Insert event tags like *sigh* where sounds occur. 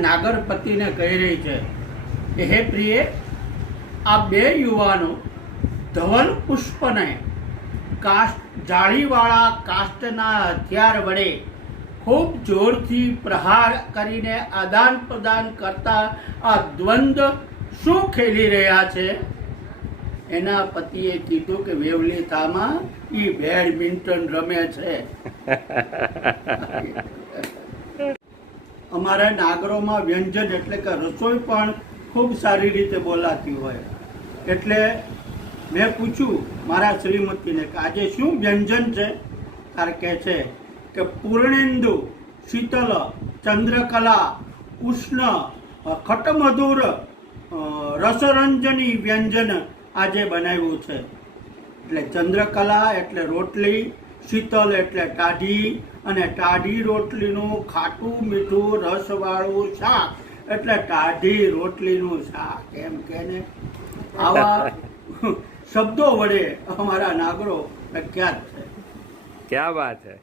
નાગરપતિને કહી રહી છે કે, હે પ્રિય, આ બે યુવાનો ધવલ પુષ્પને કાષ્ટ, જાળીવાળા કાષ્ટના હથિયાર વડે ખૂબ જોરથી પ્રહાર કરીને આદાન પ્રદાન કરતા આ દ્વંદ શું ખેલી રહ્યા છે? એના પતિએ કીધું કે વેવલી થામાં ઈ બેડમિન્ટન રમે છે. અમારા નાગરોમાં વ્યંજન એટલે કે રસોઈ પણ ખૂબ સારી રીતે બોલાતી હોય. એટલે મેં પૂછ્યું મારા શ્રીમતીને કે આજે શું વ્યંજન છે? ત્યારે કહે છે કે પૂર્ણેન્દુ, શીતલ, ચંદ્રકલા, ઉષ્ણ, ખટમધુર રસરંજની વ્યંજન આજે બનાવ્યું છે. એટલે ચંદ્રકલા એટલે રોટલી શીતલ એટલે ટાઢી અને ટાઢી રોટલીનું ખાટું મીઠું રસવાળું શાક. એટલે ટાઢી રોટલીનું શાક. એમ કે ને? આવા *laughs* શબ્દો વડે અમારા નાગરો પ્રખ્યાત છે. ક્યાં વાત હે?